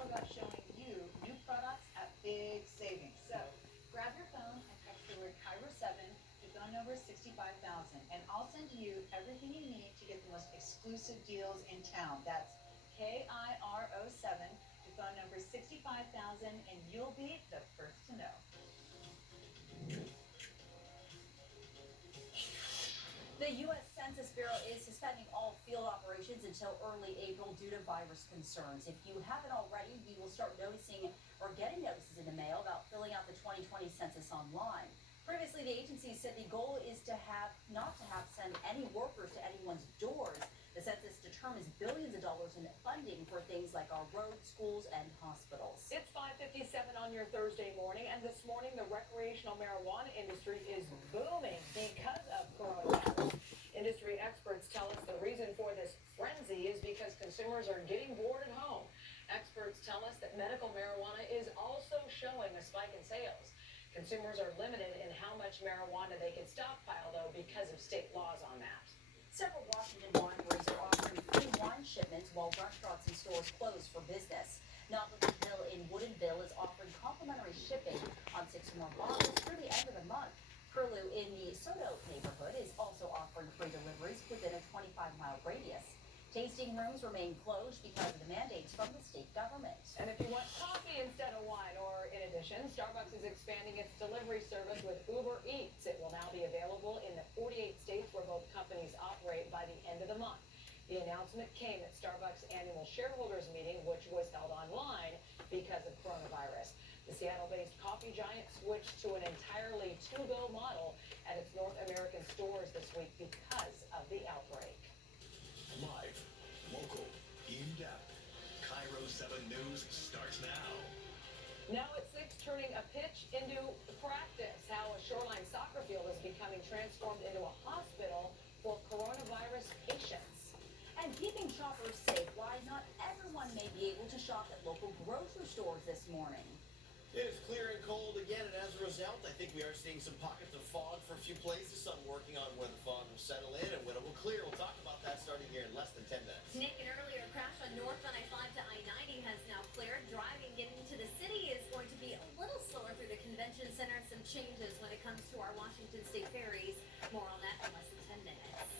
all about showing you new products at big savings. So grab your phone and text the word Cairo7 to phone number 65,000, and I'll send you everything you need to get the most exclusive deals in town. That's KIRO7 to phone number 65,000, and you'll be the first to know. The U.S. Census Bureau is suspending all field operations until early April due to virus concerns. If you haven't already, you will start noticing or getting notices in the mail about filling out the 2020 census online. Previously, the agency said the goal is to have not to have send any workers to anyone's doors. The census determines billions of dollars in funding for things like our roads, schools, and hospitals. It's 5:57 on your Thursday morning, and this morning the recreational marijuana industry is booming because of coronavirus. Industry experts tell us the reason for this frenzy is because consumers are getting bored at home. Experts tell us that medical marijuana is also showing a spike in sales. Consumers are limited in how much marijuana they can stockpile, though, because of state laws on that. Several Washington wineries are offering free wine shipments while restaurants and stores close for business. Nottingham Hill in Woodinville is offering complimentary shipping on 6 more bottles through the end of the month. Curlew in the Soto neighborhood is also offering free deliveries within a 25-mile radius. Tasting rooms remain closed because of the mandates from the state government. And if you want coffee instead of wine, or in addition, Starbucks is expanding its delivery service with Uber Eats. It will now be available in the 48 states where both companies operate by the end of the month. The announcement came at Starbucks' annual shareholders meeting, which was held online because of coronavirus. The Seattle-based coffee giant switched to an entirely to-go model at its North American stores this week because of the outbreak. Live, local, in-depth. Cairo 7 News starts now. Now at 6, turning a pitch into practice. How a Shoreline soccer field is becoming transformed into a hospital for coronavirus patients. And keeping shoppers safe, why not everyone may be able to shop at local grocery stores this morning. It is clear and cold again, and as a result, I think we are seeing some pockets of fog for a few places. Some working on when the fog will settle in and when it will clear. We'll talk about that starting here in less than 10 minutes. Nick, an earlier crash on northbound I-5 to I-90 has now cleared. Driving getting into the city is going to be a little slower through the convention center. Some changes when it comes to our Washington State ferries. More on that in less than 10 minutes.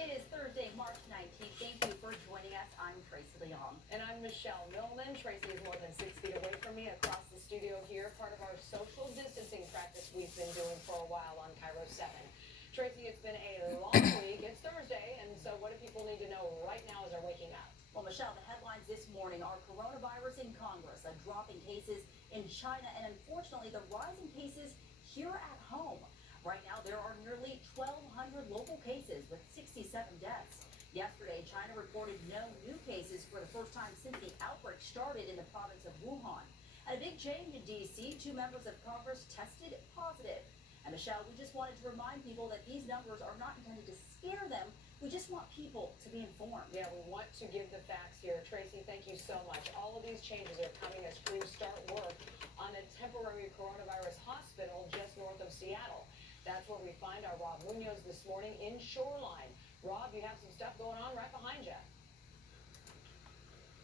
It is Thursday, March 19th. Thank you for joining us. I'm Tracy Leong. And I'm Michelle Millman. Tracy is more than 6 feet away from me across the studio here, part of our social distancing practice we've been doing for a while on Cairo 7. Tracy, it's been a long week. It's Thursday, and so what do people need to know right now as they're waking up? Well, Michelle, the headlines this morning are coronavirus in Congress, a drop in cases in China, and unfortunately, the rise in cases here at home. Right now, there are nearly 1,200 local cases with 67 deaths. Yesterday, China reported no new cases for the first time since the outbreak started in the province of Wuhan. And a big change in D.C., 2 members of Congress tested positive. And Michelle, we just wanted to remind people that these numbers are not intended to scare them. We just want people to be informed. Yeah, we want to give the facts here. Tracy, thank you so much. All of these changes are coming as crews start work on a temporary coronavirus hospital just north of Seattle. That's where we find our Rob Munoz this morning in Shoreline. Rob, you have some stuff going on right behind you.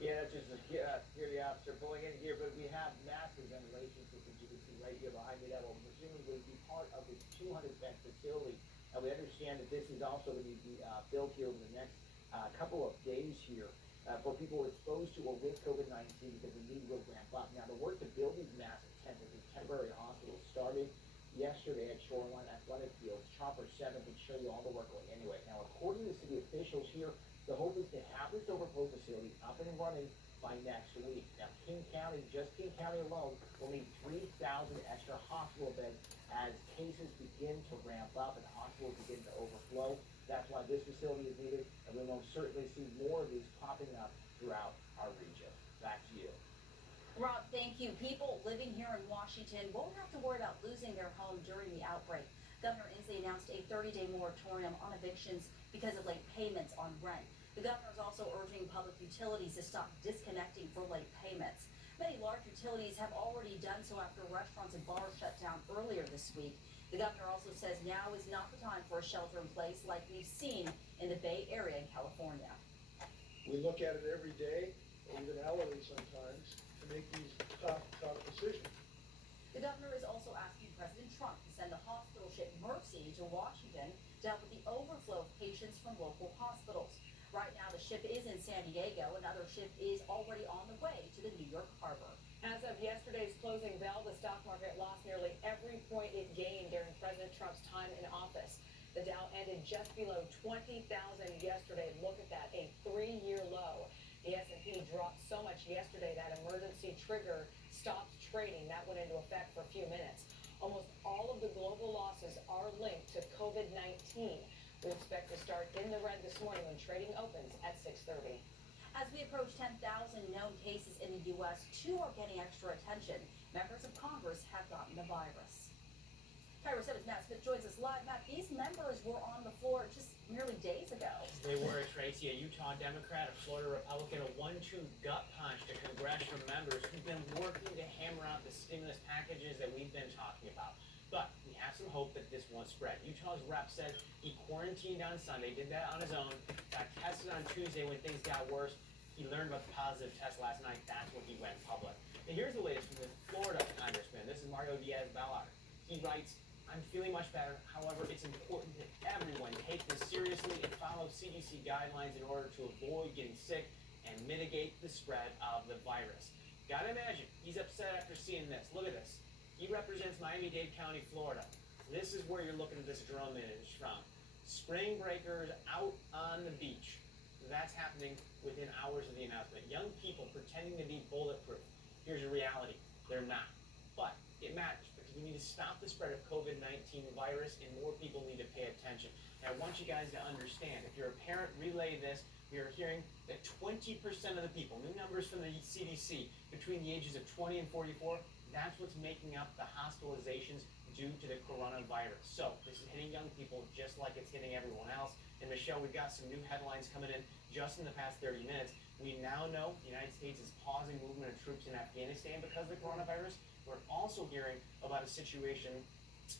Yeah, just hear the officer pulling in here, but we have massive ventilation systems you can see right here behind me that will presumably be part of this 200-bed facility. And we understand that this is also going to be built here over the next couple of days here for people exposed to or with COVID-19 because the need will ramp up. Now, the work to build these massive tents at this temporary hospital started yesterday at Shoreline Athletic Fields. Chopper 7 can show you all the work going anyway. Now, according to city officials here, the hope is to have this overflow facility up and running by next week. Now, King County, just King County alone, will need 3,000 extra hospital beds as cases begin to ramp up and hospitals begin to overflow. That's why this facility is needed, and we will certainly see more of these popping up throughout our region. Back to you. Rob, thank you. People living here in Washington won't have to worry about losing their home during the outbreak. Governor Inslee announced a 30-day moratorium on evictions because of late payments on rent. The governor is also urging public utilities to stop disconnecting for late payments. Many large utilities have already done so after restaurants and bars shut down earlier this week. The governor also says now is not the time for a shelter in place like we've seen in the Bay Area in California. We look at it every day. or even elderly sometimes, to make these tough decisions. The governor is also asking President Trump to send the hospital ship Mercy to Washington to help with the overflow of patients from local hospitals. Right now, the ship is in San Diego. Another ship is already on the way to the New York harbor. As of yesterday's closing bell, the stock market lost nearly every point it gained during President Trump's time in office. The Dow ended just below 20,000 yesterday. Look at that, a 3-year low. The S&P dropped so much yesterday that emergency trigger stopped trading. That went into effect for a few minutes. Almost all of the global losses are linked to COVID-19. We expect to start in the red this morning when trading opens at 6:30. As we approach 10,000 known cases in the U.S., 2 are getting extra attention. Members of Congress have gotten the virus. KIRO 7's Matt Smith joins us live. Matt, these members were on the floor just merely days ago. They were, Tracy, a Utah Democrat, a Florida Republican, a 1-2 gut punch to congressional members who've been working to hammer out the stimulus packages that we've been talking about. But we have some hope that this won't spread. Utah's rep said he quarantined on Sunday, did that on his own, got tested on Tuesday when things got worse. He learned about the positive test last night. That's when he went public. And here's the latest from the Florida congressman. This is Mario Diaz-Balart. He writes, I'm feeling much better. However, it's important that everyone take this seriously and follow CDC guidelines in order to avoid getting sick and mitigate the spread of the virus. Gotta imagine, he's upset after seeing this. Look at this. He represents Miami-Dade County, Florida. This is where you're looking at this drone image from. Spring breakers out on the beach. That's happening within hours of the announcement. Young people pretending to be bulletproof. Here's the reality. They're not. But it matters because we need to stop the spread of COVID-19 virus and more people need to pay attention. And I want you guys to understand, if you're a parent, relay this. We are hearing that 20% of the people, new numbers from the CDC, between the ages of 20 and 44, that's what's making up the hospitalizations due to the coronavirus. So this is hitting young people just like it's hitting everyone else. And Michelle, we've got some new headlines coming in just in the past 30 minutes. We now know the United States is pausing movement of troops in Afghanistan because of the coronavirus. We're also hearing about a situation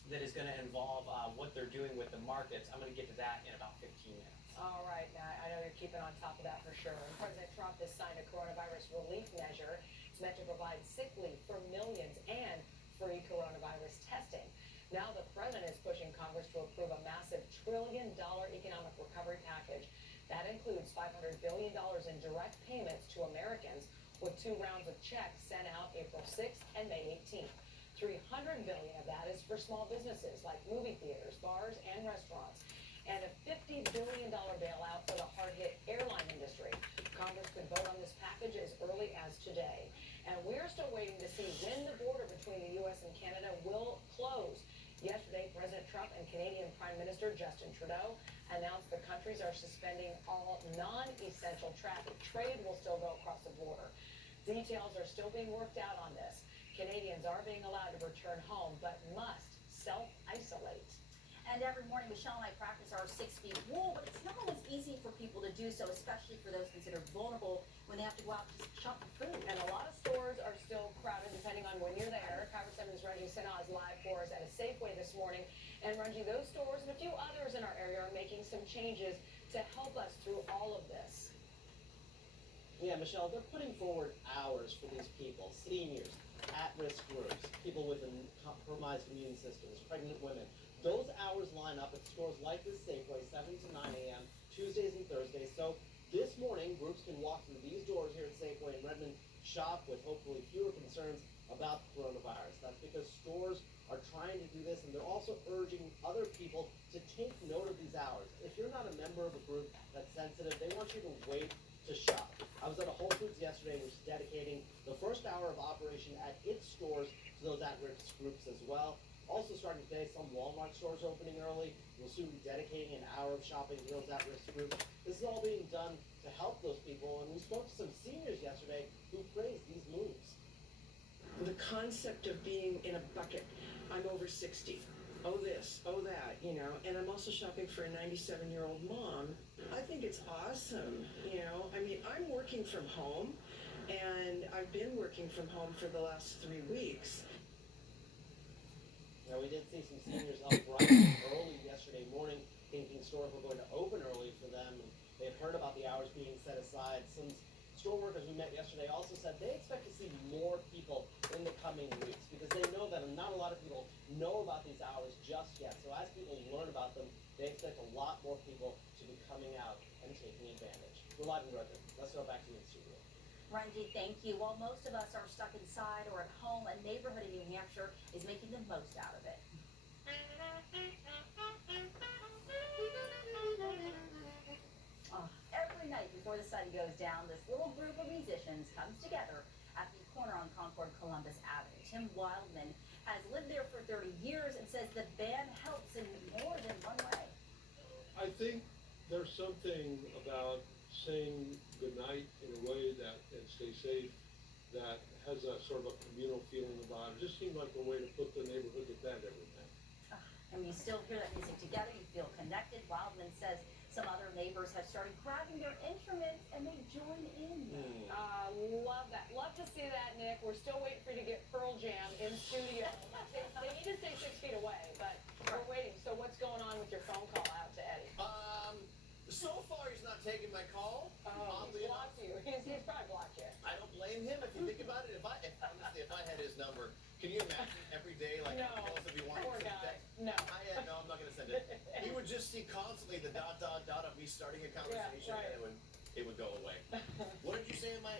that is going to involve what they're doing with the markets. I'm going to get to that in about 15 minutes. All right, Matt, I know you're keeping on top of that for sure. And President Trump has signed a coronavirus relief measure. It's meant to provide sick leave for millions and free coronavirus testing. Now the president is pushing Congress to approve a massive $1 trillion economic recovery package. That includes $500 billion in direct payments to Americans, with 2 rounds of checks sent out April 6th and May 18th. $300 billion of that is for small businesses like movie theaters, bars, and restaurants. And a $50 billion bailout for the hard-hit airline industry. Congress could vote on this package as early as today. And we're still waiting to see when the border between the U.S. and Canada will close. Yesterday, President Trump and Canadian Prime Minister Justin Trudeau announced the countries are suspending all non-essential traffic. Trade will still go across the border. Details are still being worked out on this. Canadians are being allowed to return home, but must self-isolate. And every morning, Michelle and I practice our 6 feet rule, but it's not always easy for people to do so, especially for those considered vulnerable when they have to go out to shop for food. And a lot of stores are still crowded depending on when you're there. KIRO 7's Ranji Sinha is live for us at a Safeway this morning. And Ranji, those stores and a few others in our area are making some changes to help us through all of this. Yeah, Michelle, they're putting forward hours for these people, seniors, at-risk groups, people with compromised immune systems, pregnant women. Those hours line up at stores like this Safeway, 7 to 9 a.m., Tuesdays and Thursdays. So this morning, groups can walk through these doors here at Safeway in Redmond, shop with hopefully fewer concerns about the coronavirus. That's because stores are trying to do this, and they're also urging other people to take note of these hours. If you're not a member of a group that's sensitive, they want you to wait to shop. I was at a Whole Foods yesterday, which is dedicating the first hour of operation at its stores to those at-risk groups as well. Also starting today, some Walmart stores opening early. We'll soon be dedicating an hour of shopping to those at-risk groups. This is all being done to help those people, and we spoke to some seniors yesterday who praised these moves. The concept of being in a bucket. I'm over 60. Oh this, oh that, you know, and I'm also shopping for a 97-year-old mom. I think it's awesome, you know. I mean, I'm working from home, and I've been working from home for the last 3 weeks. Now, we did see some seniors up bright and early yesterday morning, thinking stores were going to open early for them. And they had heard about the hours being set aside. Some Store workers we met yesterday also said they expect to see more people in the coming weeks because they know that not a lot of people know about these hours just yet. So as people learn about them, they expect a lot more people to be coming out and taking advantage. We're live in Redmond. Let's go back to you in the studio. Randy, thank you. While most of us are stuck inside or at home, a neighborhood in New Hampshire is making the most out of it. Every night before the sun goes down, this little group of musicians comes together at the corner on Concord Columbus Avenue. Tim Wildman has lived there for 30 years and says the band helps in more than one way. I think there's something about saying goodnight in a way that, and stay safe, that has a sort of a communal feeling about it. It just seemed like a way to put the neighborhood to bed every night. And you still hear that music together, you feel connected. Wildman says some other neighbors have started grabbing their instruments and they join in. Love that. Love to see that, Nick. We're still waiting for you to get Pearl Jam in studio. They need to stay 6 feet away, but we're waiting. So what's going on with your phone call out to Eddie? So far he's not taking my call. Oh, he's blocked you. He's probably blocked you. I don't blame him if you think about it. Honestly, if I had his number, can you imagine every day like No. he calls if he wanted Poor to send guy. text? No. No, I'm not gonna send it. He would just see constantly the ... of me starting a conversation, right. and it would go away. What did you say in my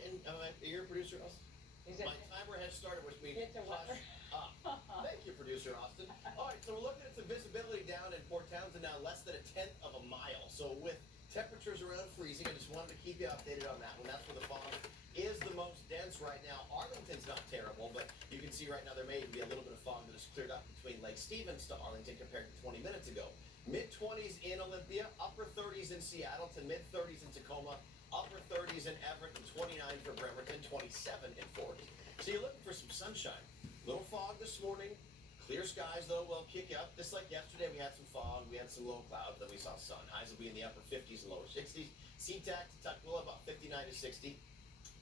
ear, producer Austin? He's My timer has started, which means Get to what? hush up. Thank you, producer Austin. All right, so we're looking at some visibility down in Port Townsend now, less than a 1/10 of a mile. So with temperatures around freezing, I just wanted to keep you updated on that one. That's where the fog is the most dense right now. Arlington's not terrible, but you can see right now there may even be a little bit of fog that has cleared up between Lake Stevens to Arlington compared to 20 minutes ago. Mid-20s in Olympia, upper 30s in Seattle to mid-30s in Tacoma, upper 30s in Everett, and 29 for Bremerton, 27 in Fort. So you're looking for some sunshine. Little fog this morning. Clear skies, though, will kick up. Just like yesterday, we had some fog, we had some low clouds, then we saw sun. Highs will be in the upper 50s and lower 60s. SeaTac to Tukwila, about 59 to 60.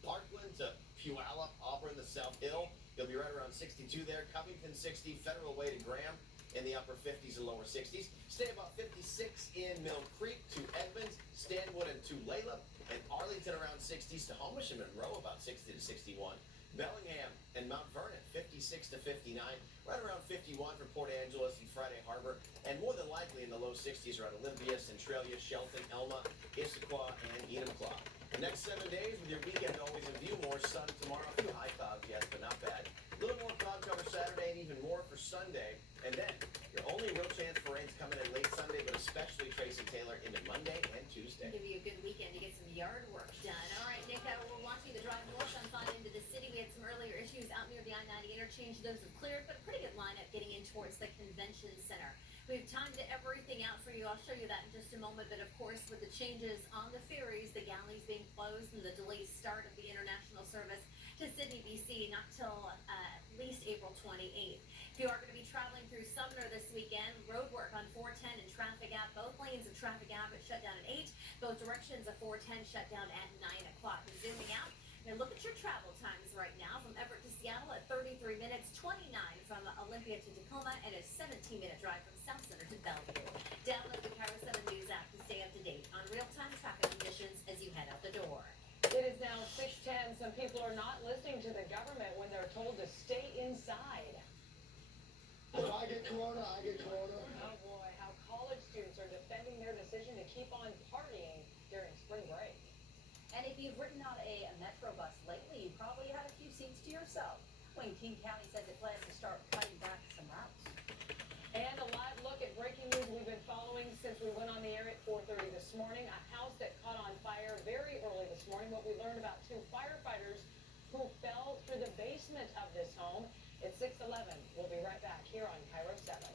Parkland to Puyallup, Auburn, the South Hill. You'll be right around 62 there. Covington, 60. Federal Way to Graham in the upper 50s and lower 60s. Stay about 56 in Mill Creek to Edmonds, Stanwood and Tulalip, and Arlington around 60s to Homish and Monroe about 60 to 61. Bellingham and Mount Vernon, 56 to 59, right around 51 for Port Angeles and Friday Harbor, and more than likely in the low 60s around Olympia, Centralia, Shelton, Elma, Issaquah, and Enumclaw. The next 7 days with your weekend always in view, more sun tomorrow, a few high clouds, yes, but not bad. A little more cloud cover Saturday and even more for Sunday, and then your only real chance for rain's coming in late Sunday, but especially Tracy Taylor into Monday and Tuesday. Give you a good weekend to get some yard work done. All right, Nick, we're watching the drive north on Fun into the city. We had some earlier issues out near the I-90 interchange. Those have cleared, but a pretty good lineup getting in towards the convention center. We've timed everything out for you. I'll show you that in just a moment. But of course, with the changes on the ferries, the galleys being closed, and the delayed start of the international service to Sydney, BC, not till at least April 28th. If you are going to be traveling through Sumner this weekend, road work on 410 and Traffic Ave. Both lanes of Traffic Ave shut down at 8. Both directions of 410 shut down at 9 o'clock. Zooming out. Now look at your travel times right now from Everett to Seattle at 33 minutes, 29 from Olympia to Tacoma, and a 17-minute drive from South Center to Bellevue. Download the Cairo 7 News app to stay up to date on real-time traffic conditions as you head out the door. It is now 6:10. Some people are not listening to the government when they're told to stay inside. If I get corona, I get corona. Oh boy, how college students are defending their decision to keep on partying during spring break. And if you've ridden on a Metro bus lately, you probably had a few seats to yourself. Wayne King County says it plans to start cutting back some routes. And a live look at breaking news we've been following since we went on the air at 4:30 this morning. A house that caught on fire very early this morning. What we learned about 2 firefighters who fell through the basement of this home. It's 6:11. We'll be right back here on Cairo 7.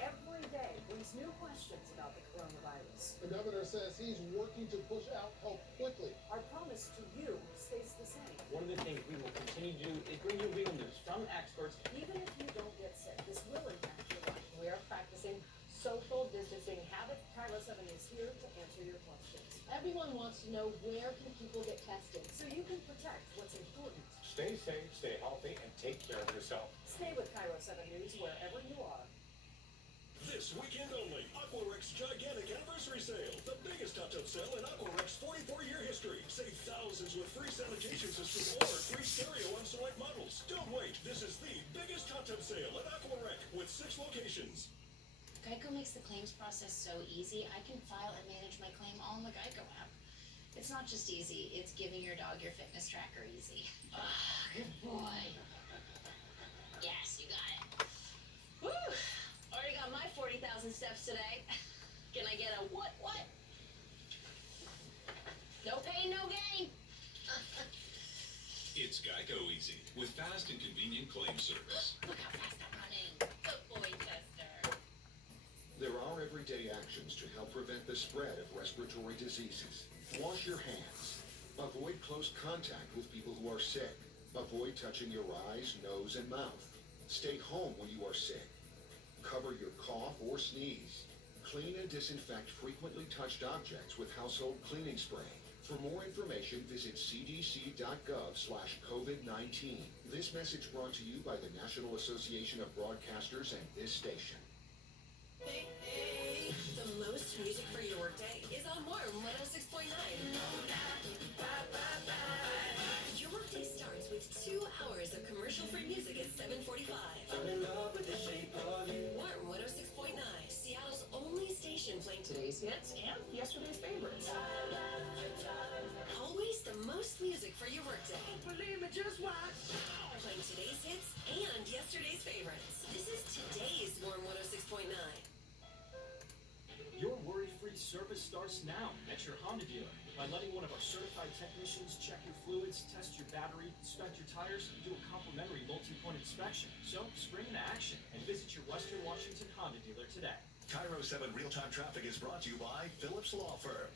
Every day brings new questions about the coronavirus. The governor says he's working to push out help quickly. Our promise to you stays the same. One of the things we will continue to do is bring you real news from experts. Even if you don't get sick, this will impact your life. We are practicing social distancing habits. Cairo 7 is here to answer your questions, Everyone wants to know where can people get tested. so you can protect what's important. Stay safe, stay healthy, and take care of yourself. Stay with Cairo 7 News wherever you are. This weekend only, Aquarex Gigantic Anniversary Sale. The biggest touch-up sale in Aquarex 45 comes with free sanitation system or free stereo on select models. Don't wait. This is the biggest hot tub sale at Aquarec with 6 locations. Geico makes the claims process so easy. I can file and manage my claim all in the Geico app. It's not just easy, it's giving your dog your fitness tracker easy. Ah, good boy. Yes, you got it. Woo! Already got my 40,000 steps today. Can I get a what? No pain, no gain. It's Geico Easy with fast and convenient claim service. Look how fast I'm running. Good boy, Chester. There are everyday actions to help prevent the spread of respiratory diseases. Wash your hands. Avoid close contact with people who are sick. Avoid touching your eyes, nose, and mouth. Stay home when you are sick. Cover your cough or sneeze. Clean and disinfect frequently touched objects with household cleaning spray. For more information, visit cdc.gov/COVID-19. This message brought to you by the National Association of Broadcasters and this station. Hey, the most music for your workday is on Warm 106.9. Your workday starts with 2 hours of commercial-free music at 7:45. I'm in love with the shape of you. Warm 106.9, Seattle's only station playing today's hits and yesterday's favorites. Always the most music for your workday. Believe me, just watch. Playing today's hits and yesterday's favorites. This is today's Warm 106.9. Your worry-free service starts now at your Honda dealer. By letting one of our certified technicians check your fluids, test your battery, inspect your tires, and do a complimentary multi-point inspection. So, spring into action and visit your Western Washington Honda dealer today. Cairo 7 real-time traffic is brought to you by Phillips Law Firm.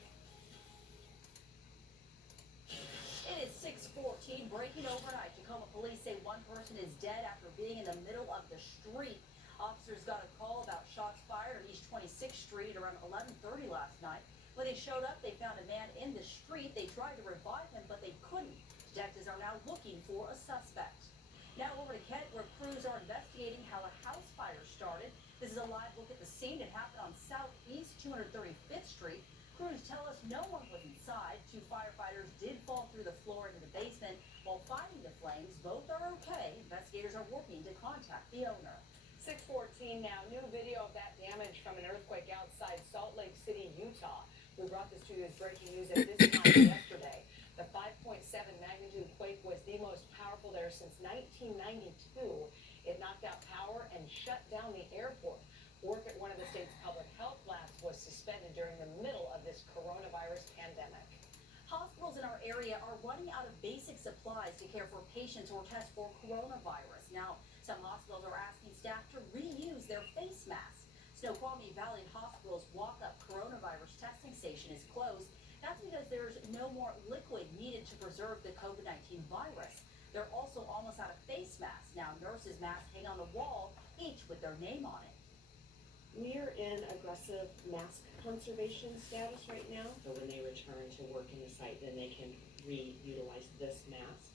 It is 6:14, breaking overnight. Tacoma police say one person is dead after being in the middle of the street. Officers got a call about shots fired on East 26th Street around 11:30 last night. When they showed up, they found a man in the street. They tried to revive him, but they couldn't. Detectives are now looking for a suspect. Now over to Kent, where crews are investigating how a house fire started. This is a live look at the scene. It happened on Southeast 235th Street. Crews tell us no one was inside. 2 firefighters did fall through the floor into the basement while fighting the flames. Both are okay. Investigators are working to contact the owner. 6:14 now. New video of that damage from an earthquake outside Salt Lake City, Utah. We brought this to you as breaking news at this time yesterday. The 5.7 magnitude quake was the most powerful there since 1992. It knocked out power and shut down the airport. Work at one of the state's public health labs was suspended during the middle of this coronavirus pandemic. Hospitals in our area are running out of basic supplies to care for patients or test for coronavirus. Now, some hospitals are asking staff to reuse their face masks. Snoqualmie Valley Hospital's walk-up coronavirus testing station is closed. That's because there's no more liquid needed to preserve the COVID-19 virus. They're also almost out of face masks. Now, nurses' masks hang on the wall, each with their name on it. We're in aggressive mask conservation status right now. So when they return to work in the site, then they can reutilize this mask.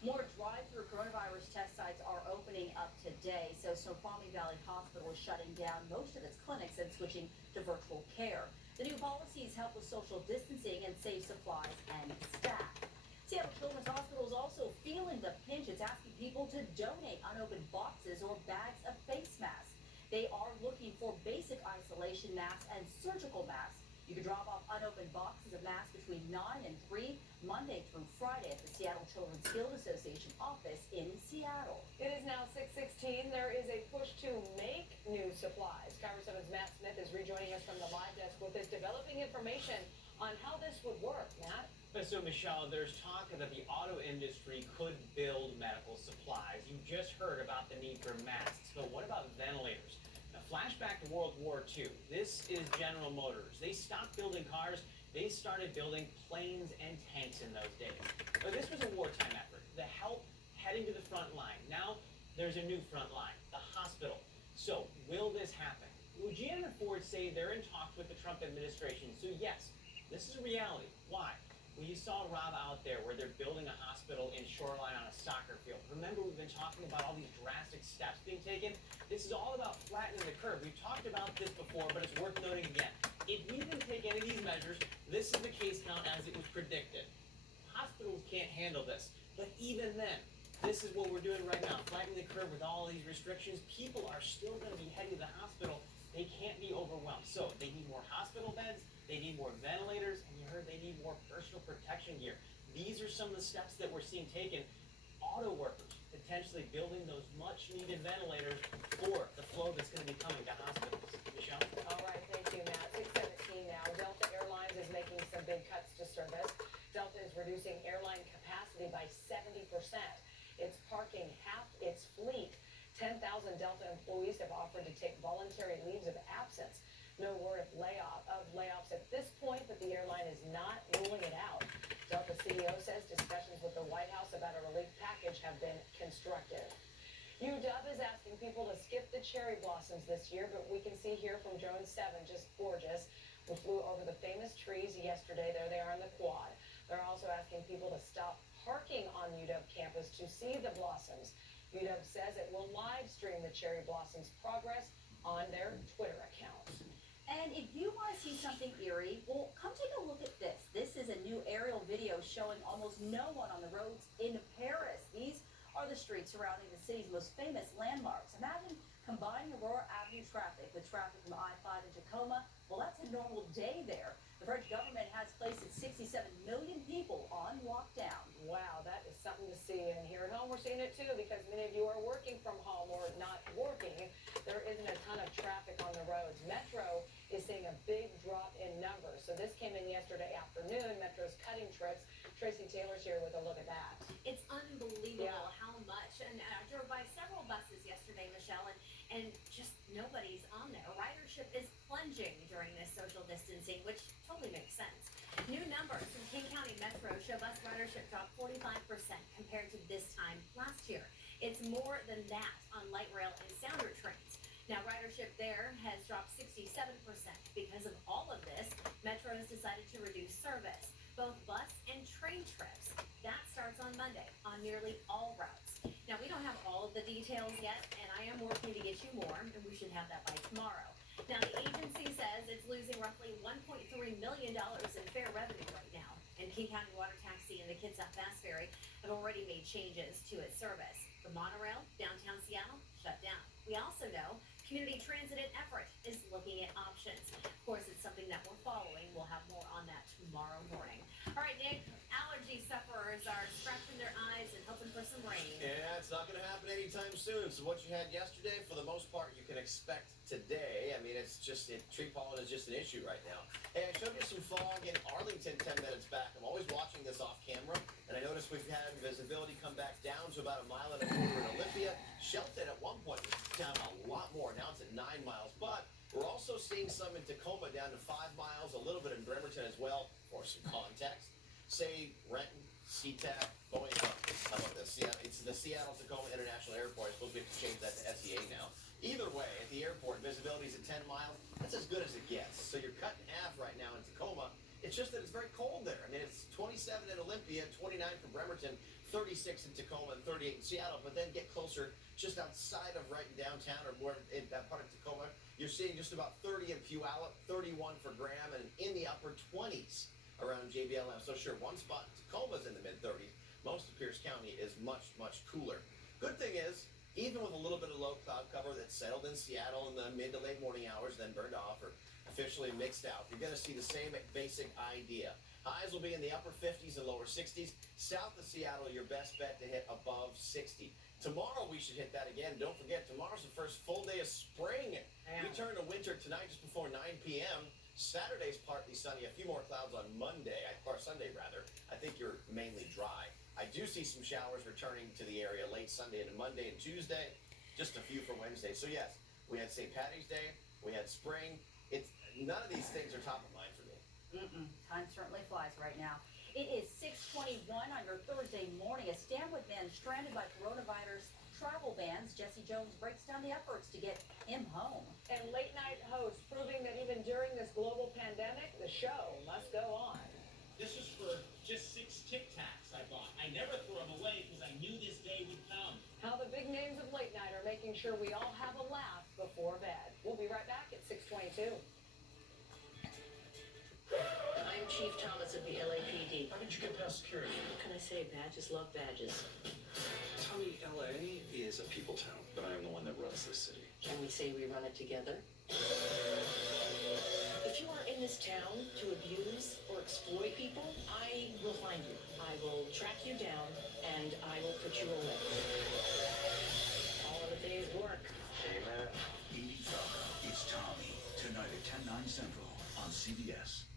More drive-through coronavirus test sites are opening up today. So Snoqualmie Valley Hospital is shutting down most of its clinics and switching to virtual care. The new policies help with social distancing and save supplies and staff. Seattle Children's Hospital is also feeling the pinch. It's asking people to donate unopened boxes or bags of face masks. They are looking for basic isolation masks and surgical masks. You can drop off unopened boxes of masks between 9 and 3, Monday through Friday at the Seattle Children's Guild Association office in Seattle. It is now 6:16. There is a push to make new supplies. Cairo 7's Matt Smith is rejoining us from the live desk with this developing information on how this would work. Matt? So, Michelle, there's talk that the auto industry could build medical supplies. You just heard about the need for masks, but what about ventilators? Now, flashback to World War II. This is General Motors. They stopped building cars. They started building planes and tanks in those days. But this was a wartime effort. The help heading to the front line. Now, there's a new front line, the hospital. So, will this happen? Well, GM and Ford say they're in talks with the Trump administration. So, yes, this is a reality. Why? Well, you saw Rob out there where they're building a hospital in Shoreline on a soccer field. Remember, we've been talking about all these drastic steps being taken? This is all about flattening the curve. We've talked about this before, but it's worth noting again. If we didn't take any of these measures, this is the case count as it was predicted. Hospital hospitals can't handle this. But even then, this is what we're doing right now, flattening the curve with all these restrictions. People are still going to be heading to the hospital. They can't be overwhelmed. So they need more hospital beds, they need more ventilators, and you heard they need more personal protection gear. These are some of the steps that we're seeing taken. Auto workers potentially building those much needed ventilators for the flow that's going to be coming to hospitals. Michelle? All right, thank you, Matt. 6:17 now. Delta Airlines is making some big cuts to service. Delta is reducing airline capacity by 70%. It's parking half its fleet. 10,000 Delta employees have offered to take voluntary leaves of absence. No word of layoffs at this point, but the airline is not ruling it out. Delta CEO says discussions with the White House about a relief package have been constructive. UW is asking people to skip the cherry blossoms this year, but we can see here from Drone 7, just gorgeous. We flew over the famous trees yesterday. There they are on the quad. They're also asking people to stop parking on UW campus to see the blossoms. UW says it will live stream the cherry blossoms progress on their Twitter account. And if you want to see something eerie, well, come take a look at this. This is a new aerial video showing almost no one on the roads in Paris. These are the streets surrounding the city's most famous landmarks. Imagine combining Aurora Avenue traffic with traffic from I-5 in Tacoma. Well, that's a normal day there. The French government has placed its 67 million people on lockdown. Wow, that is something to see. And here at home, we're seeing it too, because many of you are working from home or not working. There isn't a ton of traffic on the roads. Metro is seeing a big drop in numbers. So this came in yesterday afternoon. Metro's cutting trips. Tracy Taylor's here with a look at that. It's unbelievable Yeah. how much. And I drove by several buses yesterday, Michelle, and just nobody's on there. Ridership is plunging during this social distancing, which totally makes sense. New numbers from King County Metro show bus ridership dropped 45% compared to this time last year. It's more than that on light rail and Sounder trains. Now, ridership there has dropped 67%. Because of all of this, Metro has decided to reduce service, both bus and train trips. That starts on Monday on nearly all routes. Now, we don't have all of the details yet, and I am working to get you more, and we should have that by tomorrow. Now, the agency says it's losing roughly $1.3 million in fare revenue right now. And King County Water Taxi and the Kitsap Fast Ferry have already made changes to its service. The monorail, downtown Seattle, shut down. We also know Community Transit and Everett is looking at options. Of course, it's something that we're following. We'll have more on that tomorrow morning. All right, Nick, allergy sufferers are scratching their eyes and hoping for some rain. Yeah, it's not going to happen anytime soon. So what you had yesterday, for the most part, you can expect today. I mean, tree pollen is just an issue right now. Hey, I showed you some fog in Arlington 10 minutes back. I'm always watching this off camera, and I noticed we've had visibility come back down to about 1.25 miles in Olympia. Shelton at one point was down a lot more. Now it's at 9 miles. But we're also seeing some in Tacoma down to 5 miles, a little bit in Bremerton as well. For some context, say Renton, SeaTac, Boeing. How about this? It's the Seattle-Tacoma International Airport. I suppose we have to change that to SEA now. Either way, at the airport, visibility is at 10 miles. That's as good as it gets. So you're cut in half right now in Tacoma. It's just that it's very cold there. I mean, it's 27 in Olympia, 29 for Bremerton, 36 in Tacoma, and 38 in Seattle. But then get closer, just outside of right downtown or more in that part of Tacoma, you're seeing just about 30 in Puyallup, 31 for Graham, and in the upper 20s around JBLM. So sure, one spot in Tacoma's in the mid-30s. Most of Pierce County is much, much cooler. Good thing is, even with a little bit of low cloud cover that settled in Seattle in the mid to late morning hours, then burned off or officially mixed out, you're going to see the same basic idea. Highs will be in the upper 50s and lower 60s. South of Seattle, your best bet to hit above 60. Tomorrow we should hit that again. Don't forget, tomorrow's the first full day of spring. We turn to winter tonight just before 9 p.m. Saturday's partly sunny, a few more clouds on Monday, or Sunday rather. I think you're mainly dry. I do see some showers returning to the area late Sunday into Monday and Tuesday. Just a few for Wednesday. So yes, we had St. Patty's Day, we had spring. None of these things are top of mind for me. Time certainly flies right now. It is 6:21 on your Thursday morning. A Stanwood man stranded by coronavirus travel bans. Jesse Jones breaks down the efforts to get him home. And late night host proving that even during this global pandemic, the show must go on. This was for just 6 Tic Tacs I bought. I never threw them away because I knew this day would come. How the big names of late night are making sure we all have a laugh before bed. We'll be right back at 6:22. I'm Chief Thomas of the LAPD. How did you get past security? Can I say badges love badges. Tommy, LA is a people town, but I am the one that runs this city. Can we say we run it together? If you are in this town to abuse or exploit people, I will find you. I will track you down and I will put you away. All of a day's work. Amen. Edie Falco is Tommy, tonight at 10, 9 Central on CBS.